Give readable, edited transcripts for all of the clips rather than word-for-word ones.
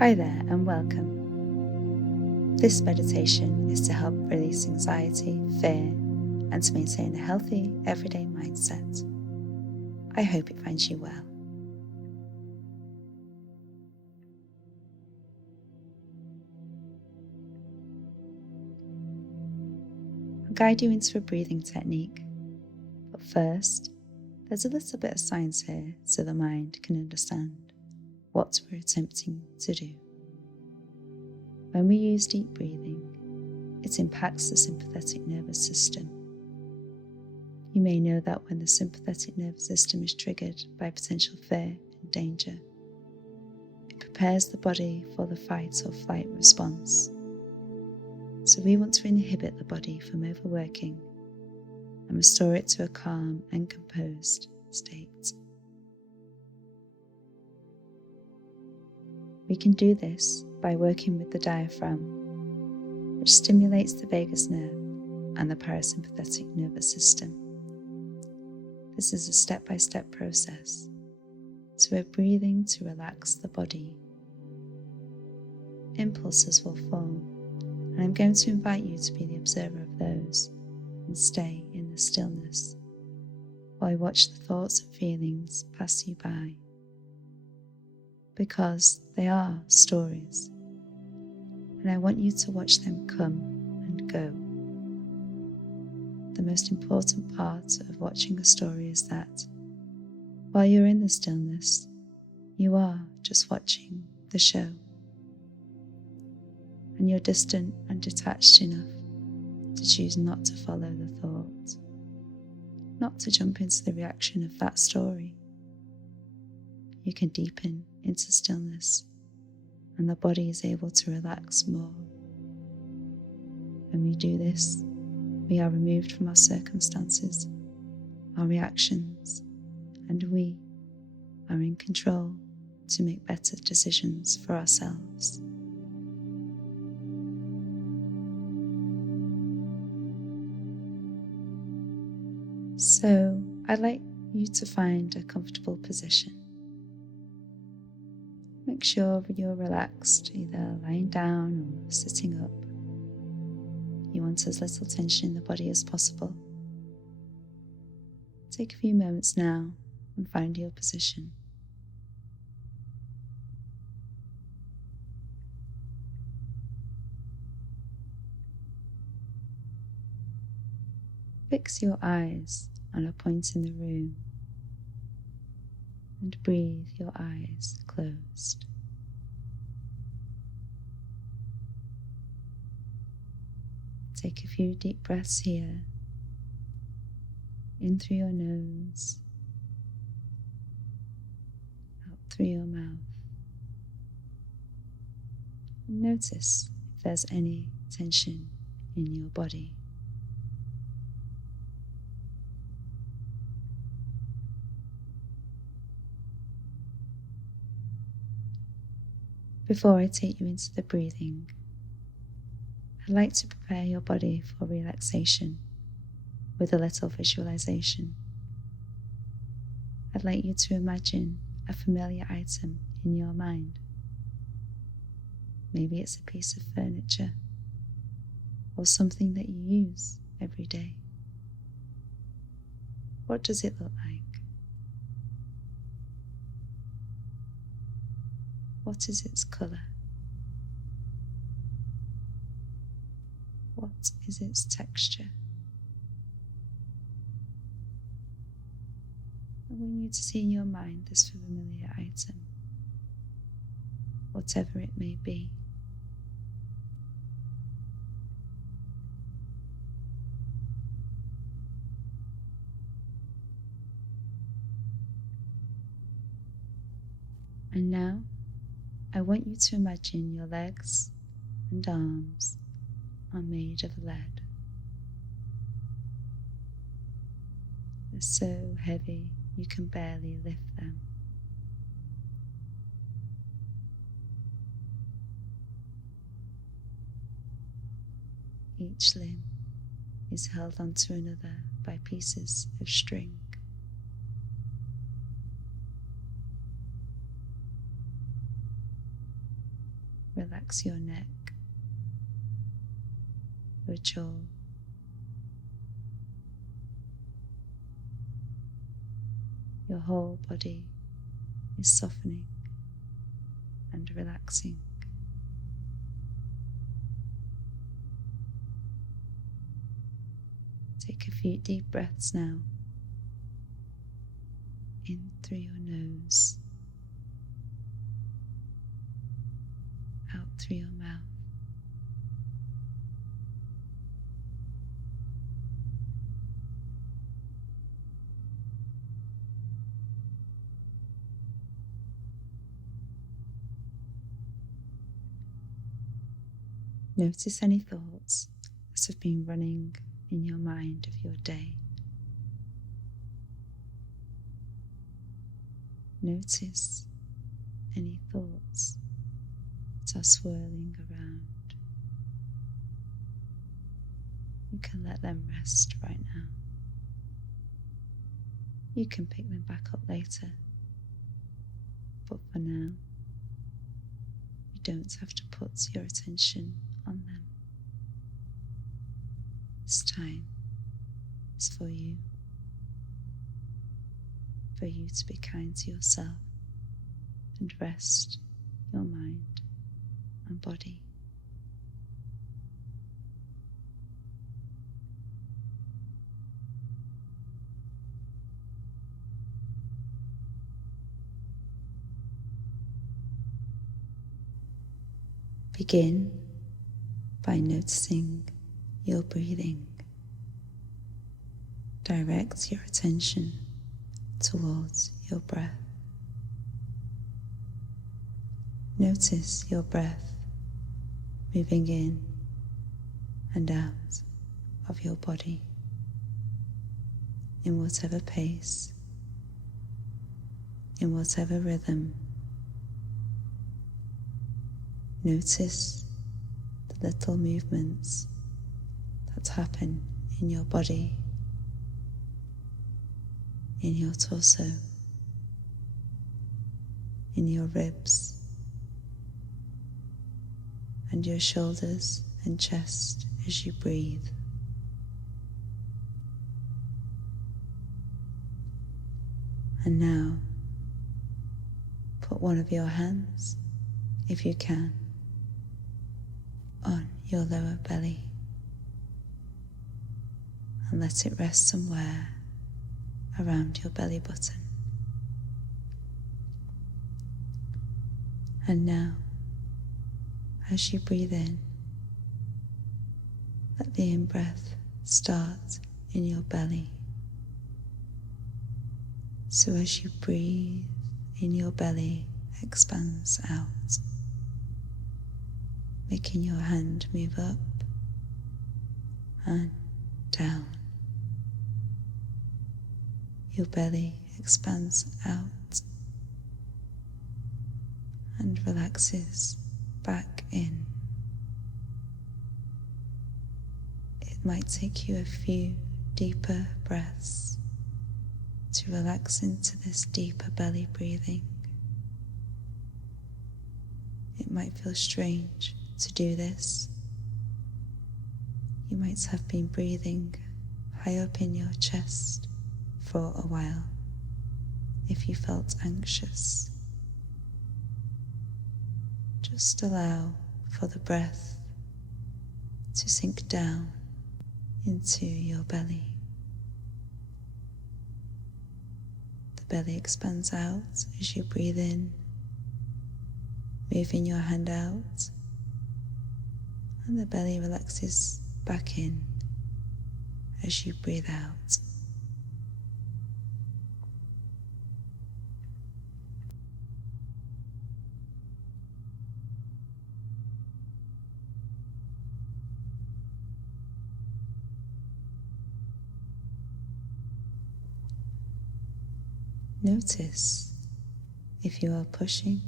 Hi there and welcome. This meditation is to help release anxiety, fear, and to maintain a healthy, everyday mindset. I hope it finds you well. I'll guide you into a breathing technique, but first, there's a little bit of science here so the mind can understand what we're attempting to do. When we use deep breathing, it impacts the sympathetic nervous system. You may know that when the sympathetic nervous system is triggered by potential fear and danger, it prepares the body for the fight or flight response. So we want to inhibit the body from overworking and restore it to a calm and composed state. We can do this by working with the diaphragm, which stimulates the vagus nerve and the parasympathetic nervous system. This is a step-by-step process, so we're breathing to relax the body. Impulses will form, and I'm going to invite you to be the observer of those and stay in the stillness while I watch the thoughts and feelings pass you by. Because they are stories, and I want you to watch them come and go. The most important part of watching a story is that, while you're in the stillness, you are just watching the show. And you're distant and detached enough to choose not to follow the thought, not to jump into the reaction of that story. You can deepen into stillness, and the body is able to relax more. When we do this, we are removed from our circumstances, our reactions, and we are in control to make better decisions for ourselves. So, I'd like you to find a comfortable position. Make sure you're relaxed, either lying down or sitting up. You want as little tension in the body as possible. Take a few moments now and find your position. Fix your eyes on a point in the room and breathe your eyes closed. Take a few deep breaths here, in through your nose, out through your mouth. And notice if there's any tension in your body. Before I take you into the breathing, I'd like to prepare your body for relaxation with a little visualization. I'd like you to imagine a familiar item in your mind. Maybe it's a piece of furniture or something that you use every day. What does it look like? What is its colour? What is its texture? I want you to see in your mind this familiar item, whatever it may be. And now, I want you to imagine your legs and arms are made of lead. They're so heavy you can barely lift them. Each limb is held onto another by pieces of string. relax your neck, your jaw, your whole body is softening and relaxing. Take a few deep breaths now, in through your nose, out through your mouth. Notice any thoughts that have been running in your mind of your day. Notice any thoughts that are swirling around. You can let them rest right now. You can pick them back up later, but for now, you don't have to put your attention on them. This time is for you to be kind to yourself and rest your mind and body. Begin by noticing your breathing. Direct your attention towards your breath. Notice your breath moving in and out of your body in whatever pace, in whatever rhythm. Notice the little movements that happen in your body, in your torso, in your ribs, and your shoulders and chest as you breathe. And now, put one of your hands, if you can, on your lower belly and let it rest somewhere around your belly button. And now, as you breathe in, let the in-breath start in your belly. So as you breathe in, your belly expands out, making your hand move up and down. Your belly expands out and relaxes back in. It might take you a few deeper breaths to relax into this deeper belly breathing. It might feel strange to do this. You might have been breathing high up in your chest for a while if you felt anxious. Just allow for the breath to sink down into your belly. The belly expands out as you breathe in, moving your hand out, and the belly relaxes back in as you breathe out. Notice if you are pushing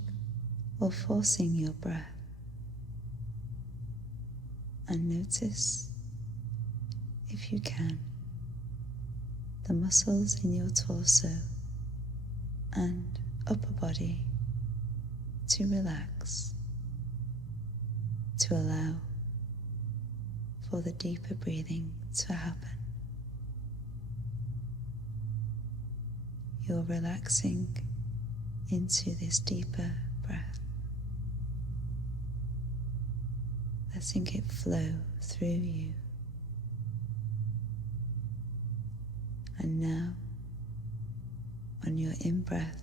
or forcing your breath, and notice, if you can, the muscles in your torso and upper body to relax to allow for the deeper breathing to happen. You're relaxing into this deeper breath, letting it flow through you. And now, on your in-breath,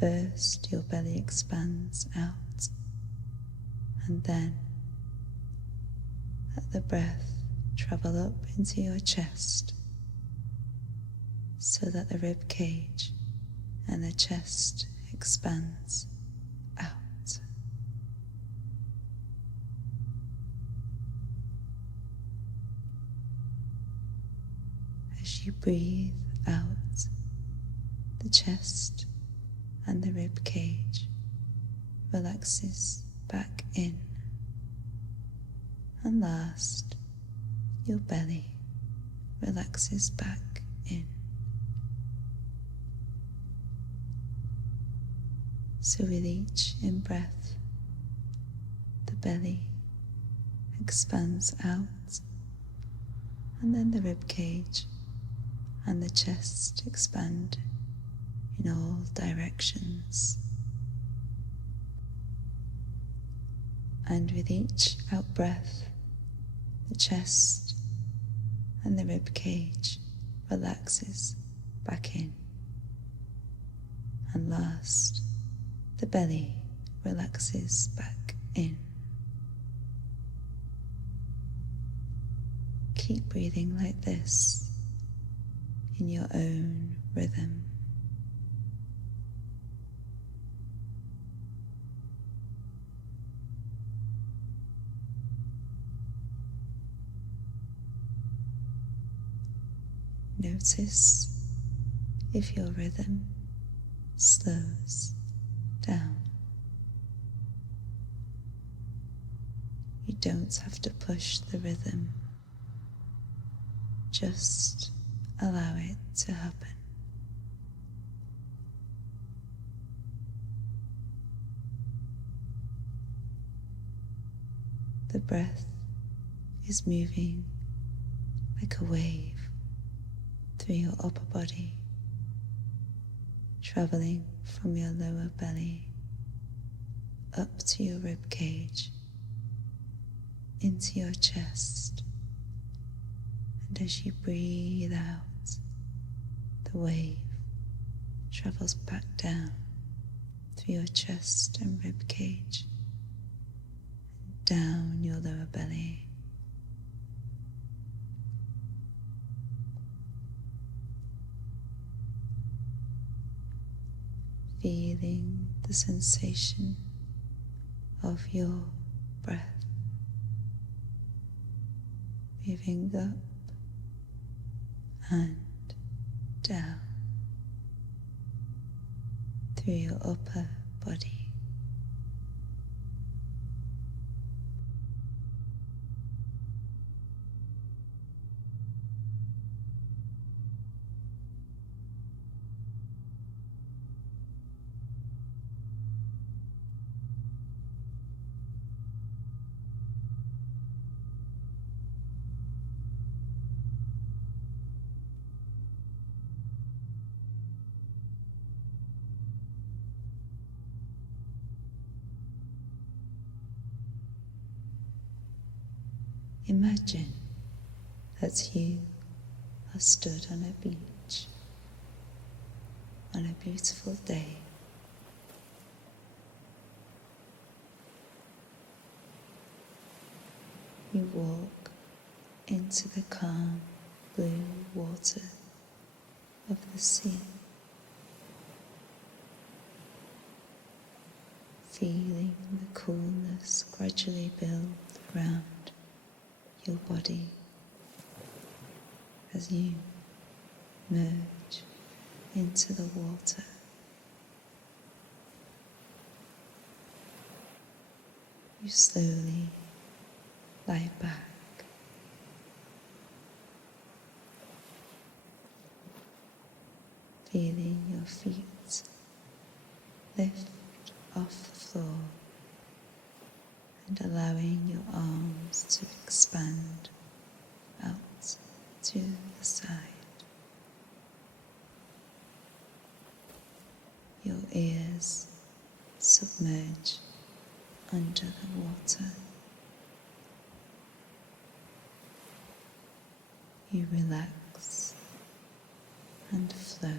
first your belly expands out, and then let the breath travel up into your chest so that the rib cage and the chest expands out. As you breathe out, the chest and the rib cage relaxes back in. And last, your belly relaxes back in. So with each in-breath, the belly expands out, and then the rib cage and the chest expand in all directions. And with each out-breath, the chest and the rib cage relaxes back in. And last, the belly relaxes back in. Keep breathing like this in your own rhythm. Notice if your rhythm slows down. You don't have to push the rhythm, just allow it to happen. The breath is moving like a wave through your upper body, traveling from your lower belly up to your rib cage, into your chest. And as you breathe out, the wave travels back down through your chest and rib cage, and down your lower belly. Feeling the sensation of your breath moving up and down through your upper body. Imagine that you are stood on a beach on a beautiful day. You walk into the calm blue water of the sea, feeling the coolness gradually build around your body as you merge into the water. You slowly lie back, feeling your feet lift off the floor and your ears submerge under the water. You relax and float.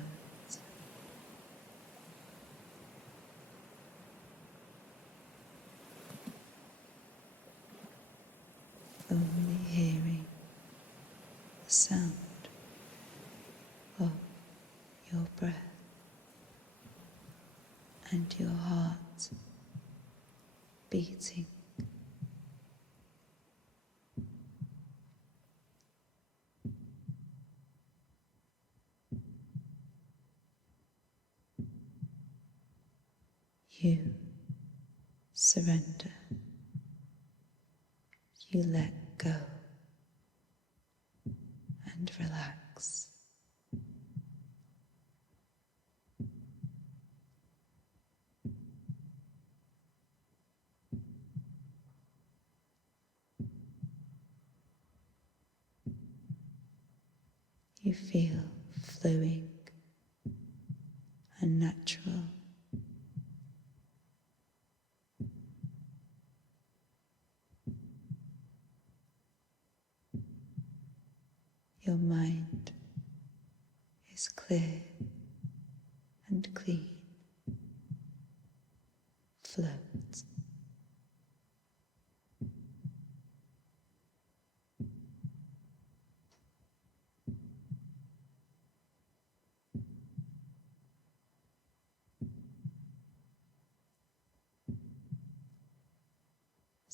Only hearing the sound of your breath and your heart beating. You surrender. You let go and relax. You feel flowing and natural. Your mind is clear and clean. Float.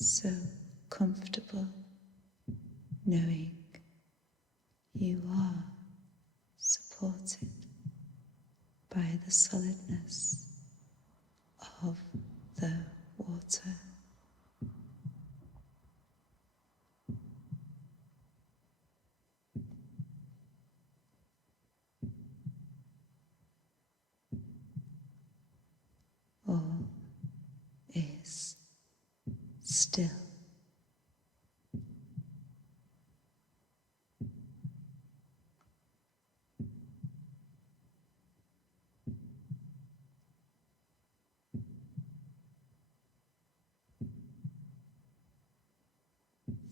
So comfortable knowing you are supported by the solidness of the water. All is still.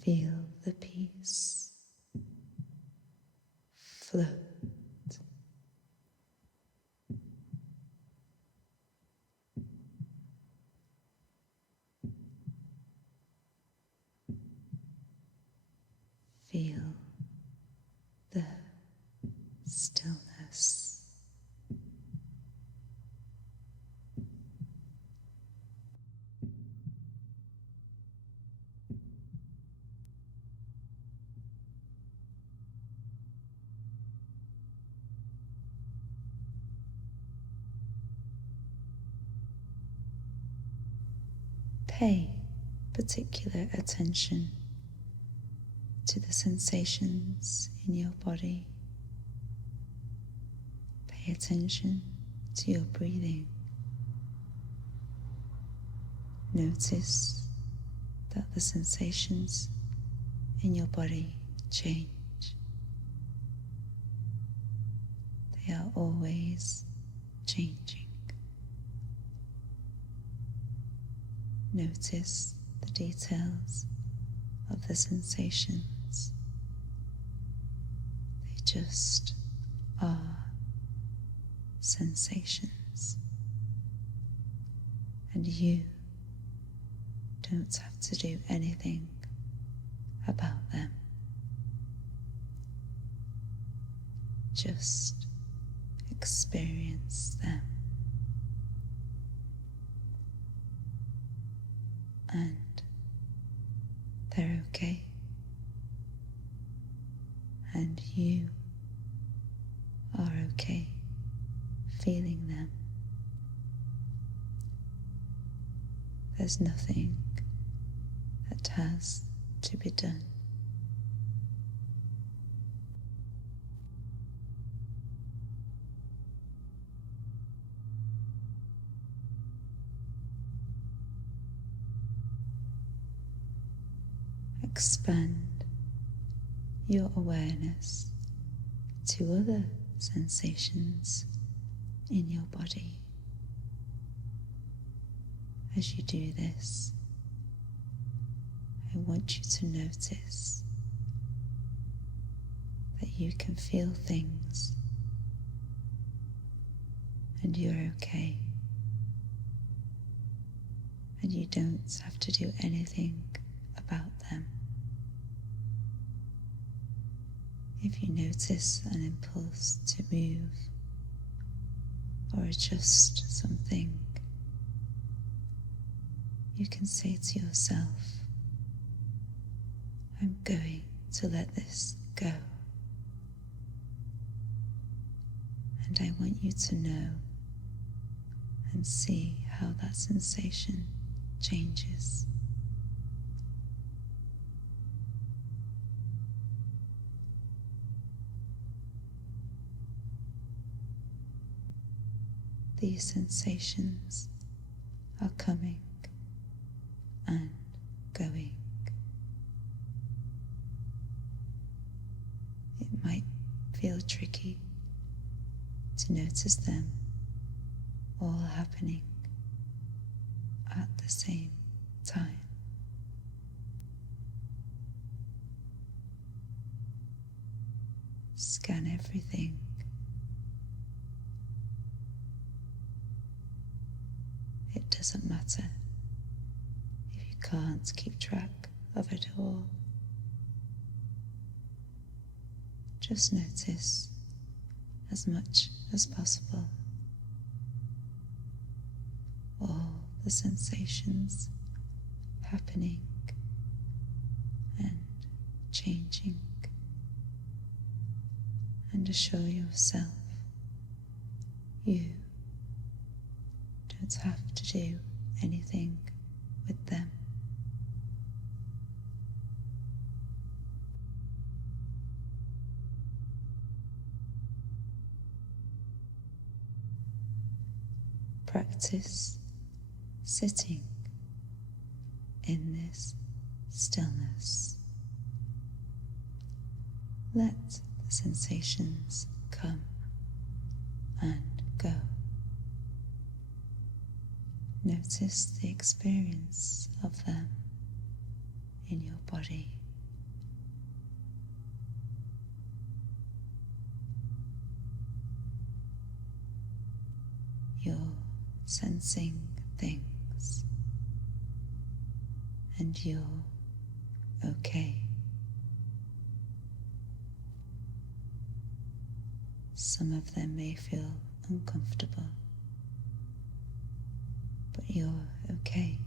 Feel the peace float. Feel the stillness. Pay particular attention to the sensations in your body. Pay attention to your breathing. Notice that the sensations in your body change. They are always changing. Notice the details of the sensations. They just are sensations. And you don't have to do anything about them. Just experience them. And they're okay. And you are okay feeling them. There's nothing that has to be done. Expand your awareness to other sensations in your body. As you do this, I want you to notice that you can feel things and you're okay. And you don't have to do anything about them. If you notice an impulse to move or adjust something, you can say to yourself, I'm going to let this go. And I want you to know and see how that sensation changes. These sensations are coming and going. It might feel tricky to notice them all happening at the same time. Scan everything. It doesn't matter if you can't keep track of it all. Just notice as much as possible all the sensations happening and changing, and assure yourself you don't have to do anything with them. Practice sitting in this stillness. Let the sensations come and go. Notice the experience of them in your body. You're sensing things, and you're okay. Some of them may feel uncomfortable, but you're okay.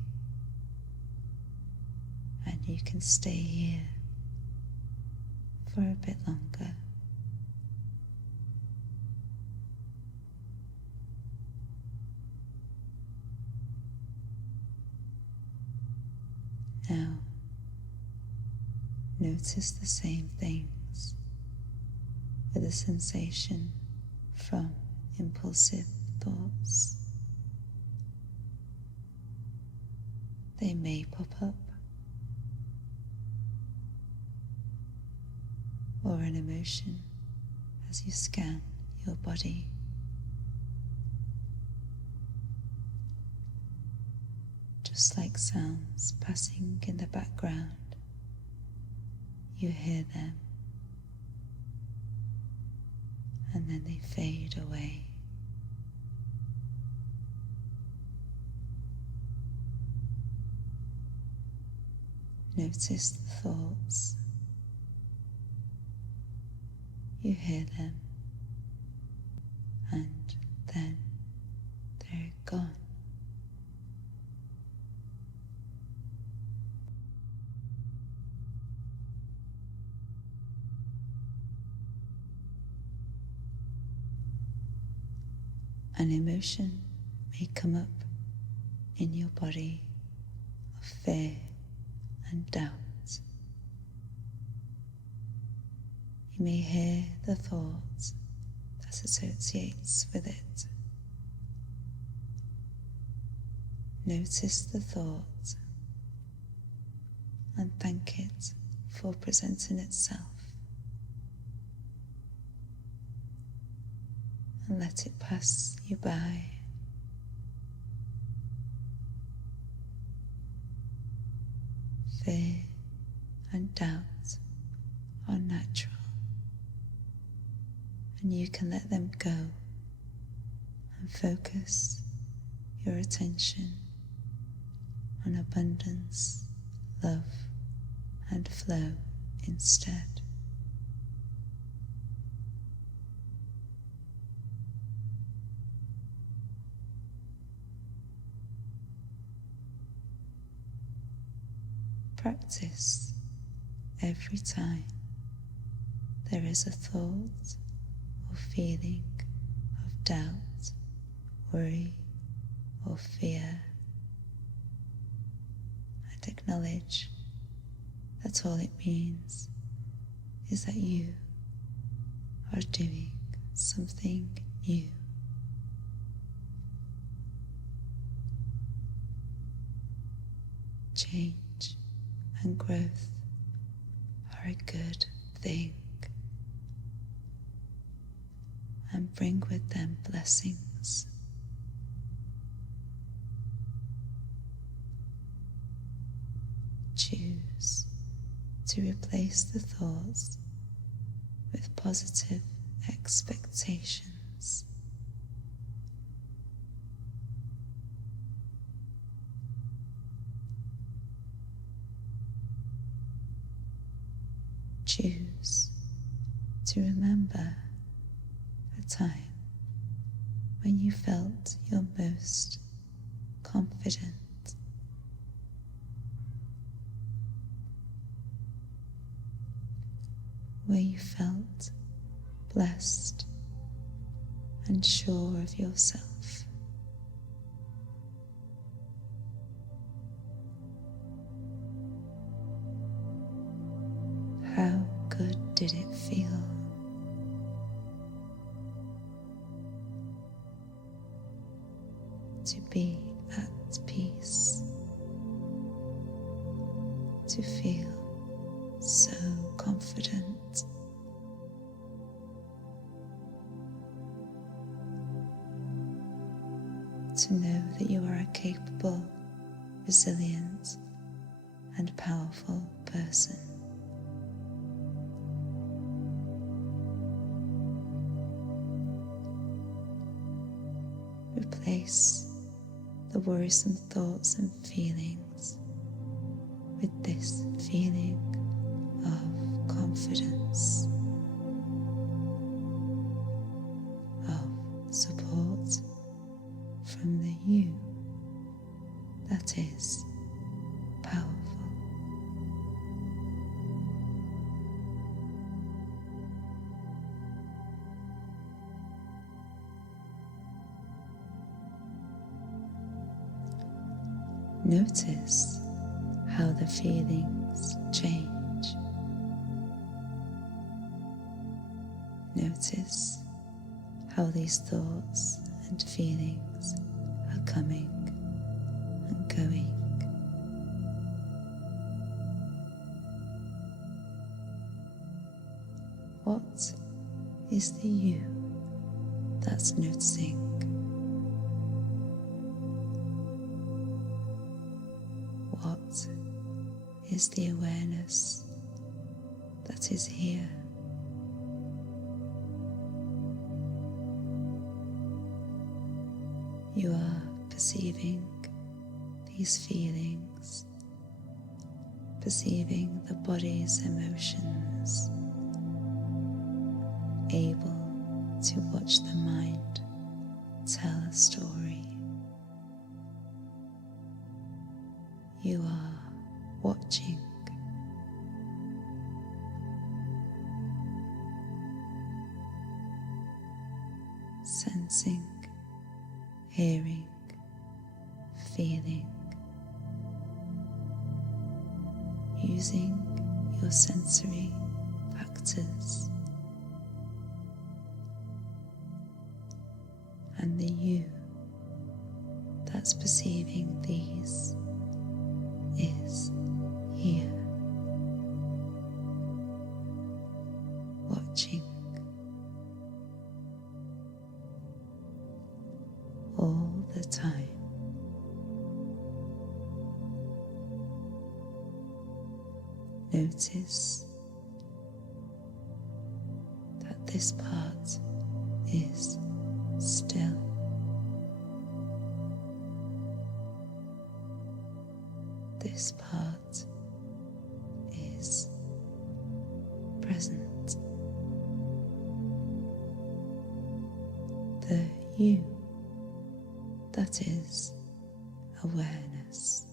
And you can stay here for a bit longer. Now, notice the same things with a sensation from impulsive thoughts. They may pop up, or an emotion as you scan your body. Just like sounds passing in the background, you hear them and then they fade away. Notice the thoughts. You hear them and then they're gone. An emotion may come up in your body of fear and doubt. You may hear the thought that associates with it. Notice the thought and thank it for presenting itself. And let it pass you by. Fear and doubt are natural, and you can let them go and focus your attention on abundance, love, and flow instead. Practice every time there is a thought or feeling of doubt, worry, or fear, and acknowledge that all it means is that you are doing something new. Change and growth are a good thing and bring with them blessings. Choose to replace the thoughts with positive expectations. Choose to remember a time when you felt your most confident. Where you felt blessed and sure of yourself. How good did it feel? To be at peace, to feel so confident, to know that you are a capable, resilient, and powerful person. Replace the worrisome thoughts and feelings with this feeling of confidence, of support from the you that is powerful. Notice how the feelings change. Notice how these thoughts and feelings are coming and going. What is the you that's noticing? What is the awareness that is here? You are perceiving these feelings, perceiving the body's emotions, able to watch the mind tell a story. You are watching. Sensing, hearing, feeling, using your sensory factors, and the you that's perceiving these is here, watching all the time. Notice that this part is still. This part is present. The you that is awareness.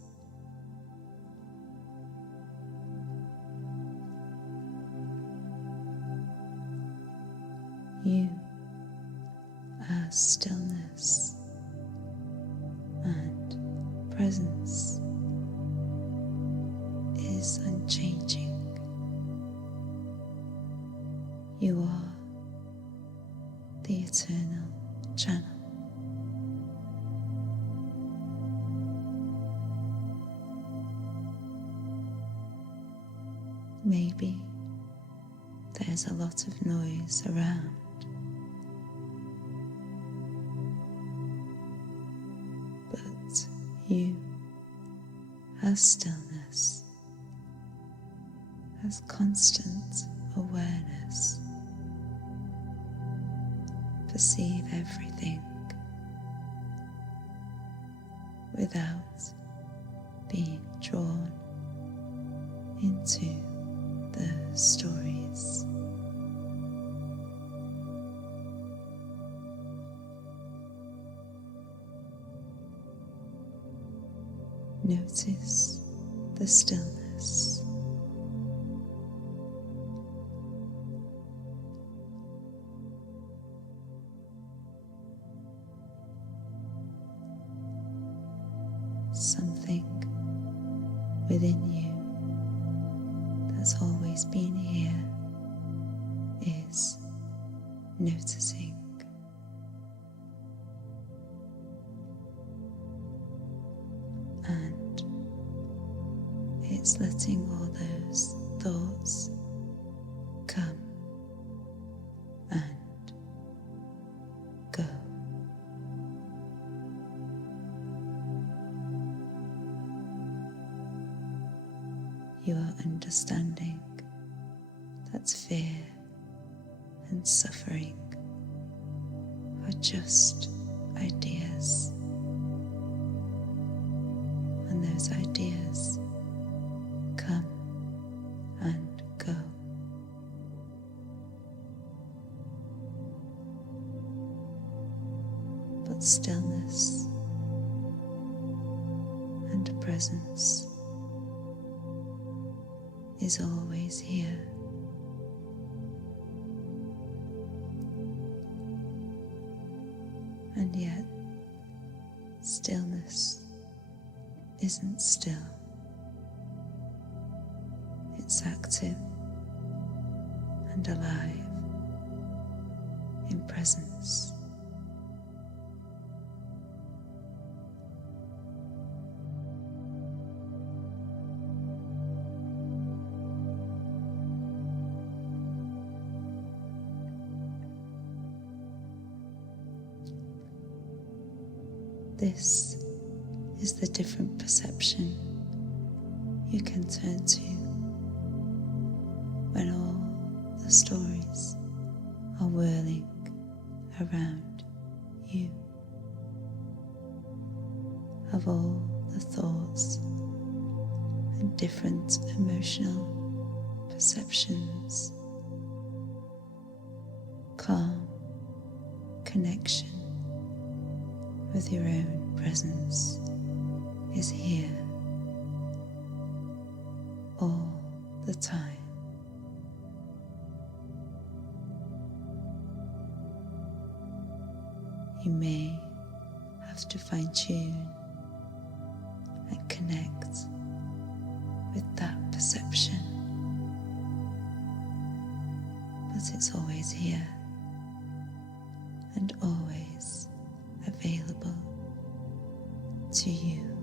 You are stillness and presence is unchanging. You are the eternal channel. Maybe there's a lot of noise around, but you as stillness, as constant awareness, perceive everything without being drawn into the stories. Notice the stillness. Something within you that's always been here is noticing. And it's letting all those thoughts come and go. You are understanding that fear and suffering are just ideas, and those ideas come and go. But stillness and presence is always here. And yet, stillness isn't still. It's active and alive in presence. This is the different perception you can turn to when all the stories are whirling around you, of all the thoughts and different emotional perceptions. Calm connection with your own presence is here all the time. You may have to fine-tune and connect with that perception, but it's always here and always available to you.